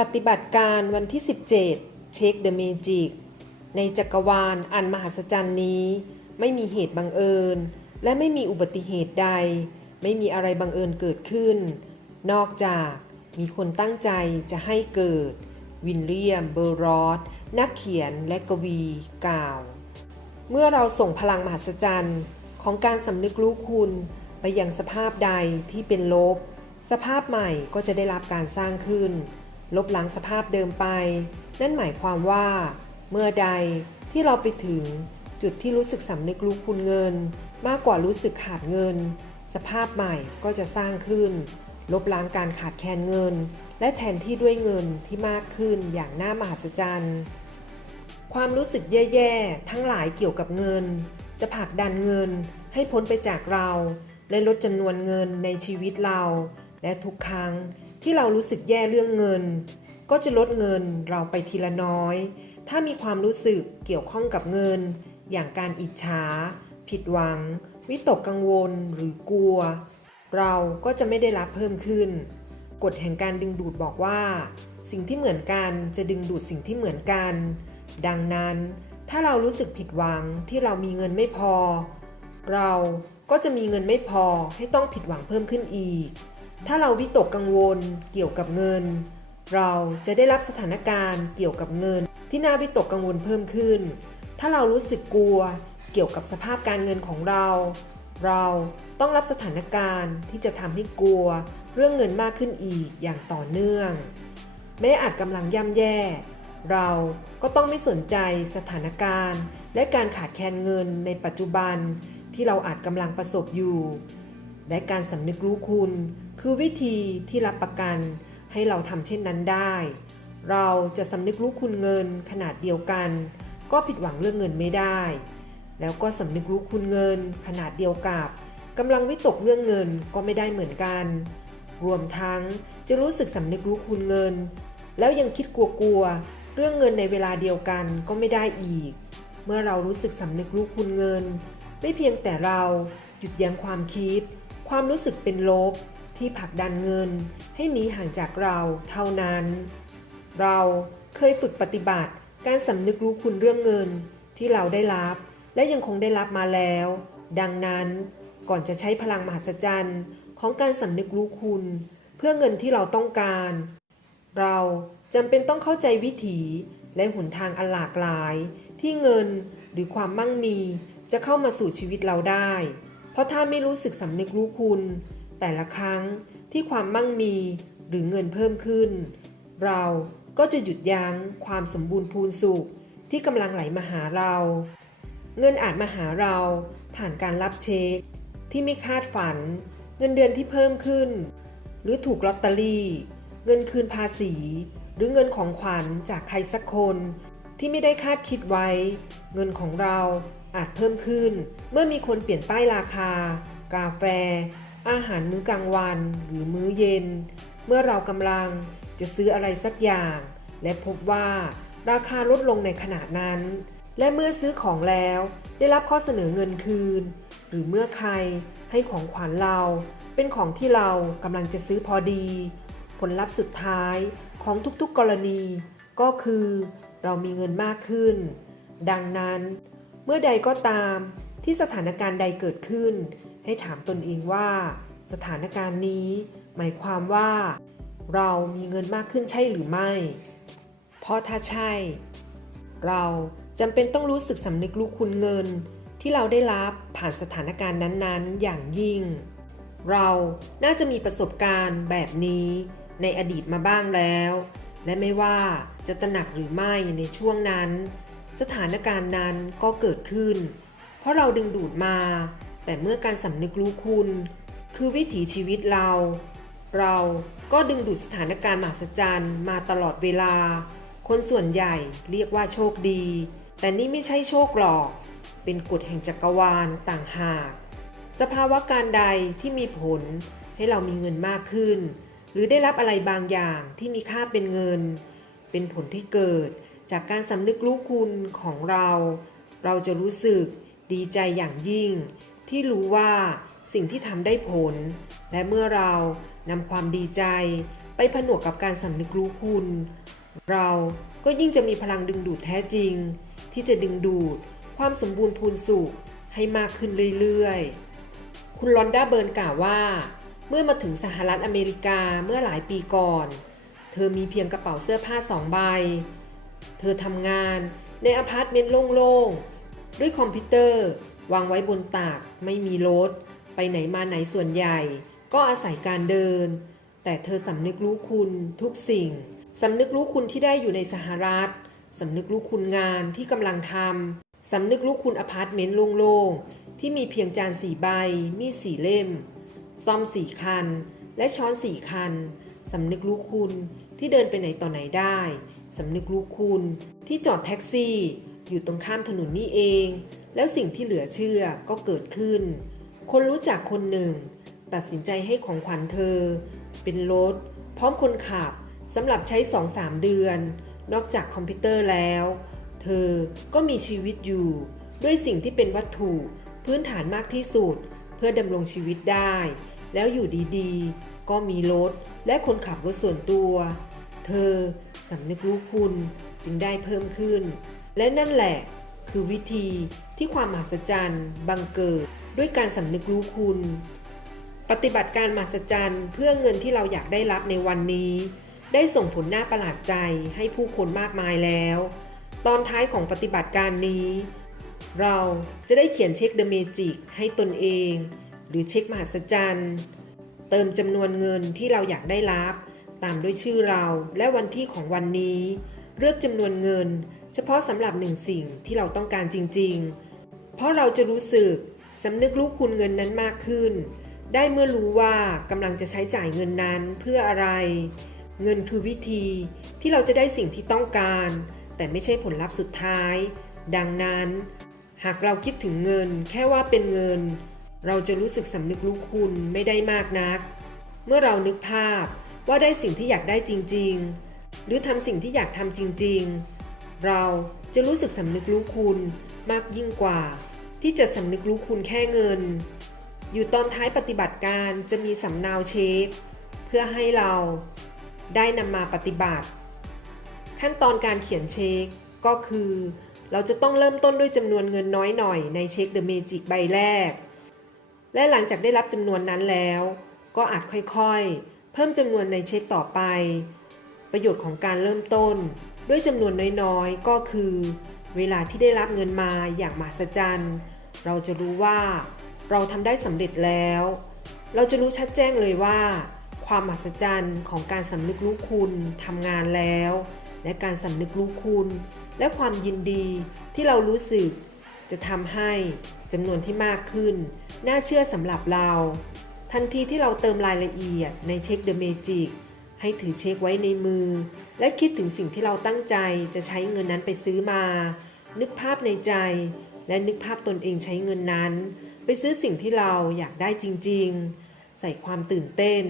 ปฏิบัติการวันที่ 17 เช็คเดอะเมจิก ในจักรวาลอันมหัศจรรย์นี้ ไม่มีเหตุบังเอิญ และไม่มีอุบัติเหตุใด ไม่มีอะไรบังเอิญเกิดขึ้น นอกจากมีคนตั้งใจจะให้เกิด วินเลียม เบอร์รอดนักเขียนและกวีกล่าว เมื่อเราส่งพลังมหัศจรรย์ของการสำนึกรู้คุณไปยังสภาพใดที่เป็นลบ สภาพใหม่ก็จะได้รับการสร้างขึ้น ลบล้างสภาพเดิมไป นั่นหมายความว่า เมื่อใดที่เราไปถึงจุดที่รู้สึกสำนึกรู้คุณเงิน มากกว่ารู้สึกขาดเงิน สภาพใหม่ก็จะสร้างขึ้น ลบล้างการขาดแคลนเงิน และแทนที่ด้วยเงินที่มากขึ้นอย่างน่ามหัศจรรย์ความรู้สึกแย่ๆ ทั้งหลายเกี่ยวกับเงิน จะผลักดันเงินให้พ้นไปจากเรา และลดจำนวนเงินในชีวิตเรา และทุกครั้ง ที่เรารู้สึกแย่เรื่องเงิน ก็จะลดเงินเราไปทีละน้อย ถ้ามีความรู้สึกเกี่ยวข้องกับเงิน อย่างการอิจฉา ผิดหวัง วิตกกังวลหรือกลัว เราก็จะไม่ได้รับเพิ่มขึ้น กฎแห่งการดึงดูดบอกว่า สิ่งที่เหมือนกันจะดึงดูดสิ่งที่เหมือนกัน ดังนั้น ถ้าเรารู้สึกผิดหวังที่เรามีเงินไม่พอ เราก็จะมีเงินไม่พอให้ต้องผิดหวังเพิ่มขึ้นอีก ถ้าเราวิตกกังวลเกี่ยวกับเงิน เราจะได้รับสถานการณ์เกี่ยวกับเงิน ที่น่าวิตกกังวลเพิ่มขึ้น ถ้าเรารู้สึกกลัวเกี่ยวกับสภาพการเงินของเรา เราต้องรับสถานการณ์ที่จะทำให้กลัวเรื่องเงินมากขึ้นอีกอย่างต่อเนื่อง แม้อาจกำลังย่ำแย่ เราก็ต้องไม่สนใจสถานการณ์ และการขาดแคลนเงินในปัจจุบันที่เราอาจกำลังประสบอยู่ และการสำนึกรู้คุณ คือวิธีที่รับประกันให้เราทำเช่นนั้นได้ เราจะสำนึกรู้คุณเงินขนาดเดียวกัน ก็ผิดหวังเรื่องเงินไม่ได้ แล้วก็สำนึกรู้คุณเงินขนาดเดียวกับกำลังวิตกเรื่องเงินก็ไม่ได้เหมือนกัน รวมทั้งจะรู้สึกสำนึกรู้คุณเงิน แล้วยังคิดกลัวๆเรื่องเงินในเวลาเดียวกันก็ไม่ได้อีก เมื่อเรารู้สึกสำนึกรู้คุณเงิน ไม่เพียงแต่เราหยุดยั้งความคิด ความรู้สึกเป็นลบ ที่ผลักดันเงินให้หนีห่างจากเราเท่านั้น เราเคยฝึกปฏิบัติการสำนึกรู้คุณเรื่องเงินที่เราได้รับ และยังคงได้รับมาแล้ว ดังนั้นก่อนจะใช้พลังมหัศจรรย์ของการสำนึกรู้คุณ เพื่อเงินที่เราต้องการ เราจำเป็นต้องเข้าใจวิถีและหนทางอันหลากหลาย ที่เงินหรือความมั่งมีจะเข้ามาสู่ชีวิตเราได้ เพราะถ้าไม่รู้สึกสำนึกรู้คุณ แต่ละครั้งที่ความมั่งมีหรือเงินเพิ่มขึ้น เราก็จะหยุดยั้งความสมบูรณ์พูนสุขที่กำลังไหลมาหาเรา เงินอาจมาหาเราผ่านการรับเช็ค ที่ไม่คาดฝัน เงินเดือนที่เพิ่มขึ้น หรือถูกลอตเตอรี่ เงินคืนภาษี หรือเงินของขวัญจากใครสักคนที่ไม่ได้คาดคิดไว้ เงินของเราอาจเพิ่มขึ้น เมื่อมีคนเปลี่ยนป้ายราคา กาแฟ อาหารมื้อกลางวันหรือมื้อเย็น เมื่อเรากำลังจะซื้ออะไรสักอย่าง และพบว่าราคาลดลงในขณะนั้น และเมื่อซื้อของแล้วได้รับข้อเสนอเงินคืน หรือเมื่อใครให้ของขวัญเรา เป็นของที่เรากำลังจะซื้อพอดี ผลลัพธ์สุดท้ายของทุกๆกรณี ก็คือเรามีเงินมากขึ้น ดังนั้น เมื่อใดก็ตามที่สถานการณ์ใดเกิดขึ้น ให้ถามตนเองว่า สถานการณ์นี้ หมายความว่า เรามีเงินมากขึ้นใช่หรือไม่ เพราะถ้าใช่ เราจำเป็นต้องรู้สึกสำนึกรู้คุณเงิน ที่เราได้รับผ่านสถานการณ์นั้นๆ อย่างยิ่ง เราน่าจะมีประสบการณ์แบบนี้ในอดีตมาบ้างแล้ว และไม่ว่าจะตระหนักหรือไม่ในช่วงนั้น สถานการณ์นั้นก็เกิดขึ้น เพราะเราดึงดูดมา แต่เมื่อการสำนึกรู้คุณ คือวิถีชีวิตเรา เราก็ดึงดูดสถานการณ์มหัศจรรย์มาตลอดเวลา คนส่วนใหญ่เรียกว่าโชคดี แต่นี่ไม่ใช่โชคหรอก เป็นกฎแห่งจักรวาลต่างหาก สภาวะการใดที่มีผลให้เรามีเงินมากขึ้น หรือได้รับอะไรบางอย่างที่มีค่าเป็นเงิน เป็นผลที่เกิดจากการสำนึกรู้คุณของเรา เราจะรู้สึกดีใจอย่างยิ่ง ที่รู้ว่าสิ่งที่ทำได้ผล และเมื่อเรานำความดีใจไปผนวกกับการสำนึกรู้คุณ เราก็ยิ่งจะมีพลังดึงดูดแท้จริง ที่จะดึงดูดความสมบูรณ์พูนสุขให้มากขึ้นเรื่อยๆ คุณลอนด้าเบิร์นกล่าวว่า เมื่อมาถึงสหรัฐอเมริกาเมื่อหลายปีก่อน เธอมีเพียงกระเป๋าเสื้อผ้าสองใบ เธอทำงานในอพาร์ตเมนต์โล่งๆ ด้วยคอมพิวเตอร์ วางไว้บนตากไม่มีรถ ไปไหนมาไหนส่วนใหญ่ ก็อาศัยการเดิน แต่เธอสำนึกรู้คุณทุกสิ่งสำนึกรู้คุณที่ได้อยู่ในสหรัฐสำนึกรู้คุณงานที่กำลังทำสำนึกรู้คุณอพาร์ตเมนต์โล่งๆ ที่มีเพียงจานสี่ใบ มีสี่เล่ม ซ่อมสี่คัน และช้อนสี่คันสำนึกรู้คุณที่เดินไปไหนต่อไหนได้สำนึกรู้คุณที่จอดแท็กซี่ อยู่ตรงข้ามถนนนี่เอง แล้วสิ่งที่เหลือเชื่อก็เกิดขึ้น คนรู้จักคนหนึ่ง ตัดสินใจให้ของขวัญเธอ เป็นรถ พร้อมคนขับสำหรับใช้2-3เดือน นอกจากคอมพิวเตอร์แล้ว เธอก็มีชีวิตอยู่ ด้วยสิ่งที่เป็นวัตถุพื้นฐานมากที่สุด เพื่อดำรงชีวิตได้ แล้วอยู่ดีๆ ก็มีรถและคนขับรถส่วนตัว เธอสำนึกรู้คุณจึงได้เพิ่มขึ้น และนั่นแหละ คือวิธีที่ความมหัศจรรย์บังเกิดด้วยการสำนึกรู้คุณ ปฏิบัติการมหัศจรรย์เพื่อเงินที่เราอยากได้รับในวันนี้ ได้ส่งผลน่าประหลาดใจให้ผู้คนมากมายแล้ว ตอนท้ายของปฏิบัติการนี้ เราจะได้เขียนเช็คเดอะเมจิกให้ตนเอง หรือเช็คมหัศจรรย์ เติมจำนวนเงินที่เราอยากได้รับ ตามด้วยชื่อเราและวันที่ของวันนี้ เลือกจำนวนเงิน เฉพาะสำหรับหนึ่งสิ่งที่เราต้องการจริง ๆ เพราะเราจะรู้สึกสำนึกรู้คุณเงินนั้นมากขึ้น ได้เมื่อรู้ว่ากำลังจะใช้จ่ายเงินนั้นเพื่ออะไร เงินคือวิธีที่เราจะได้สิ่งที่ต้องการ แต่ไม่ใช่ผลลัพธ์สุดท้าย ดังนั้น หากเราคิดถึงเงินแค่ว่าเป็นเงิน เราจะรู้สึกสำนึกรู้คุณไม่ได้มากนัก เมื่อเรานึกภาพว่าได้สิ่งที่อยากได้จริง ๆ หรือทำสิ่งที่อยากทำจริง ๆ เราจะรู้สึกสำนึกรู้คุณมากยิ่งกว่า ที่จะสำนึกรู้คุณแค่เงิน อยู่ตอนท้ายปฏิบัติการจะมีสำเนาเช็ค เพื่อให้เราได้นำมาปฏิบัติ ขั้นตอนการเขียนเช็คก็คือ เราจะต้องเริ่มต้นด้วยจำนวนเงินน้อยหน่อยในเช็คเดอะเมจิกใบแรก และหลังจากได้รับจำนวนนั้นแล้ว ก็อาจค่อยๆ เพิ่มจำนวนในเช็คต่อไป ประโยชน์ของการเริ่มต้นด้วยจำนวนน้อยๆ ก็คือ เวลาที่ได้รับเงินมาอย่างมหัศจรรย์ เราจะรู้ว่า เราทำได้สำเร็จแล้ว เราจะรู้ชัดแจ้งเลยว่า ความมหัศจรรย์ของการสำนึกรู้คุณทำงานแล้ว และการสำนึกรู้คุณ และความยินดีที่เรารู้สึก จะทำให้จำนวนที่มากขึ้น น่าเชื่อสำหรับเรา ทันทีที่เราเติมรายละเอียดในเช็คเดอะเมจิก ให้ถือเช็คไว้ในมือ และคิดถึงสิ่งที่เราตั้งใจจะใช้เงินนั้นไปซื้อมา นึกภาพในใจ และนึกภาพตนเองใช้เงินนั้น ไปซื้อสิ่งที่เราอยากได้จริง ๆ ใส่ความตื่นเต้น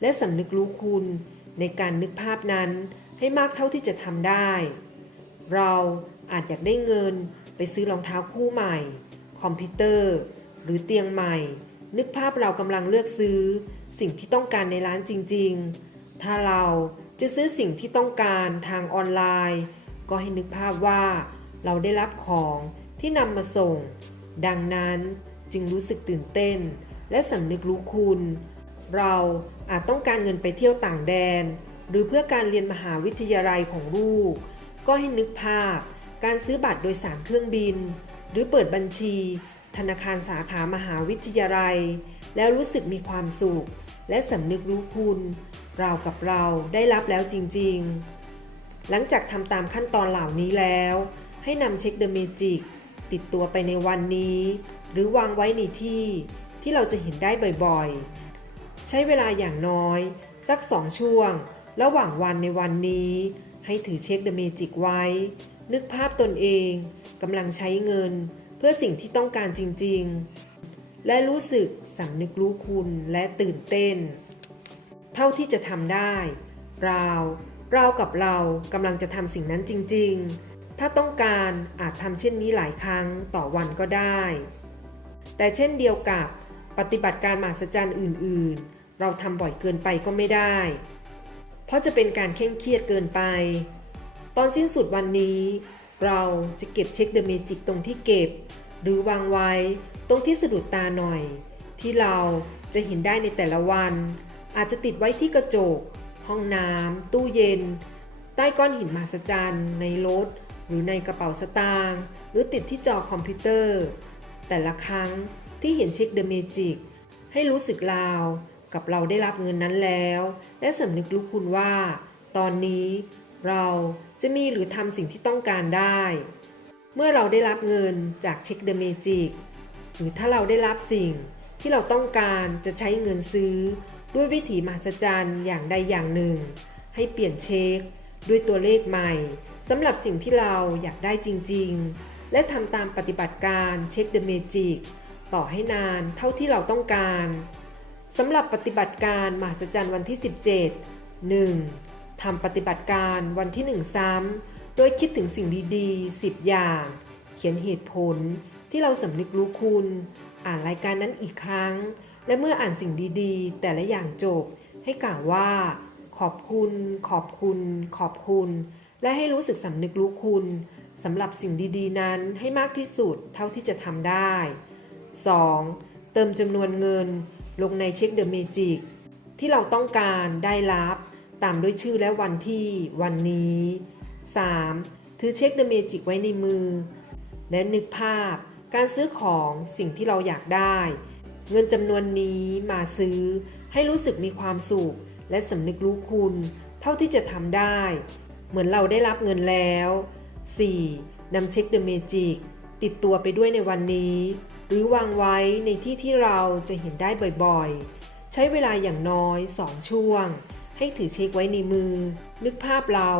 และสำนึกรู้คุณ ในการนึกภาพนั้นให้มากเท่าที่จะทำได้ เราอาจอยากได้เงินไปซื้อรองเท้าคู่ใหม่ คอมพิวเตอร์ หรือเตียงใหม่ นึกภาพเรากำลังเลือกซื้อ สิ่งที่ต้องการในร้านจริง ๆ ถ้าเราจะซื้อสิ่งที่ต้องการทางออนไลน์ ก็ให้นึกภาพว่าเราได้รับของที่นำมาส่ง ดังนั้นจึงรู้สึกตื่นเต้น และสำนึกรู้คุณ เราอาจต้องการเงินไปเที่ยวต่างแดน หรือเพื่อการเรียนมหาวิทยาลัยของลูก ก็ให้นึกภาพ การซื้อบัตรโดยสารเครื่องบิน หรือเปิดบัญชี ธนาคารสาขามหาวิทยาลัย แล้วรู้สึกมีความสุข และสำนึกรู้คุณเรากับเราได้รับแล้วจริง ๆ หลังจากทำตามขั้นตอนเหล่านี้แล้ว ให้นำเช็คเดอะเมจิกติดตัวไปในวันนี้ หรือวางไว้ในที่ที่เราจะเห็นได้บ่อยๆ ใช้เวลาอย่างน้อย สักสองช่วง ระหว่างวันในวันนี้ ให้ถือเช็คเดอะเมจิกไว้ นึกภาพตนเองกำลังใช้เงิน เพื่อสิ่งที่ต้องการจริง ๆ และรู้สึกสำนึกรู้คุณและตื่นเต้น เท่าที่จะทำได้เราเรากับเรากำลังจะทำสิ่งนั้นจริง ๆ ถ้าต้องการอาจทำเช่นนี้หลายครั้งต่อวันก็ได้ แต่เช่นเดียวกับปฏิบัติการมหัศจรรย์อื่น ๆ เราทำบ่อยเกินไปก็ไม่ได้ เพราะจะเป็นการเคร่งเครียดเกินไป ตอนสิ้นสุดวันนี้ เราจะเก็บเช็คเดอะเมจิกตรงที่เก็บ หรือวางไว้ ตรงที่สะดุดตาหน่อย ที่เราจะเห็นได้ในแต่ละวัน อาจจะติดไว้ที่กระจก ห้องน้ำตู้เย็น ใต้ก้อนหินมหัศจรรย์ในรถ หรือในกระเป๋าสตางค์หรือติดที่จอคอมพิวเตอร์ แต่ละครั้งที่เห็นเช็คเดอะเมจิกให้รู้สึกราวกับเราได้รับเงินนั้นแล้ว และสำนึกรู้คุณว่า ตอนนี้เราจะมีหรือทำสิ่งที่ต้องการได้ เมื่อเราได้รับเงินจากเช็คเดอะเมจิก หรือถ้าเราได้รับสิ่งที่เราต้องการจะใช้เงินซื้อ ด้วยวิถีมหัศจรรย์อย่างใดอย่างหนึ่ง ให้เปลี่ยนเช็ค ด้วยตัวเลขใหม่สำหรับสิ่งที่เราอยากได้จริง ๆ และทำตามปฏิบัติการเช็คเดอะเมจิกต่อให้นานเท่าที่เราต้องการสำหรับปฏิบัติการมหัศจรรย์วันที่ 17 1. ทำปฏิบัติการวันที่ 1 ซ้ำ โดยคิดถึงสิ่งดีๆ 10 อย่าง เขียนเหตุผล ที่เราสำนึกรู้คุณ อ่านรายการนั้นอีกครั้ง และเมื่ออ่านสิ่งดีๆ แต่ละอย่างจบ ให้กล่าวว่า ขอบคุณ ขอบคุณ ขอบคุณ และให้รู้สึกสำนึกรู้คุณสำหรับสิ่งดีๆ นั้นให้มากที่สุดเท่าที่จะทำได้ 2. เติมจำนวนเงิน ลงในเช็คเดอะเมจิกที่เราต้องการได้รับ ตามด้วยชื่อและวันที่วันนี้ 3. ถือเช็คเดอะเมจิกไว้ในมือ และนึกภาพ การซื้อของสิ่งที่เราอยากได้ เงินจำนวนนี้มาซื้อ ให้รู้สึกมีความสุข และสำนึกรู้คุณ เท่าที่จะทำได้ เหมือนเราได้รับเงินแล้ว 4. นำเช็คเดอะเมจิกติดตัวไปด้วยในวันนี้ หรือวางไว้ในที่ที่เราจะเห็นได้บ่อยๆ ใช้เวลาอย่างน้อย 2 ช่วง ให้ถือเช็คไว้ในมือ นึกภาพเรา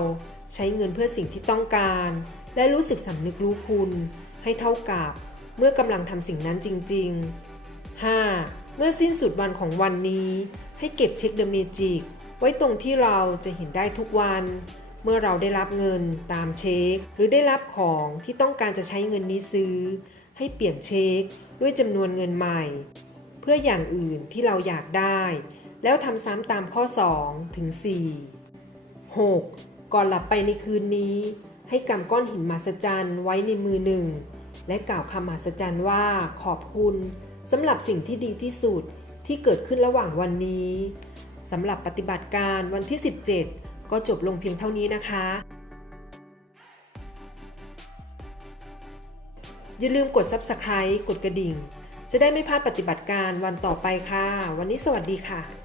ใช้เงินเพื่อสิ่งที่ต้องการ และรู้สึกสำนึกรู้คุณ ให้เท่ากับ เมื่อกำลังทำสิ่งนั้นจริง ๆ 5. เมื่อสิ้นสุดวันของวันนี้ ให้เก็บเช็คเดอะเมจิกไว้ตรงที่เราจะเห็นได้ทุกวัน เมื่อเราได้รับเงินตามเช็ค หรือได้รับของที่ต้องการจะใช้เงินนี้ซื้อ ให้เปลี่ยนเช็คด้วยจำนวนเงินใหม่ เพื่ออย่างอื่นที่เราอยากได้ แล้วทำซ้ำตามข้อ 2 ถึง 4 6. ก่อนหลับไปในคืนนี้ ให้กำก้อนหินมหัศจรรย์ไว้ในมือหนึ่ง และกล่าวคำมหัศจรรย์ว่าขอบคุณสำหรับสิ่งที่ดีที่สุดที่เกิดขึ้นระหว่างวันนี้สำหรับปฏิบัติการวันที่ 17 ก็จบลงเพียงเท่านี้นะคะ อย่าลืมกด Subscribe กดกระดิ่ง จะได้ไม่พลาดปฏิบัติการวันต่อไปค่ะ วันนี้สวัสดีค่ะ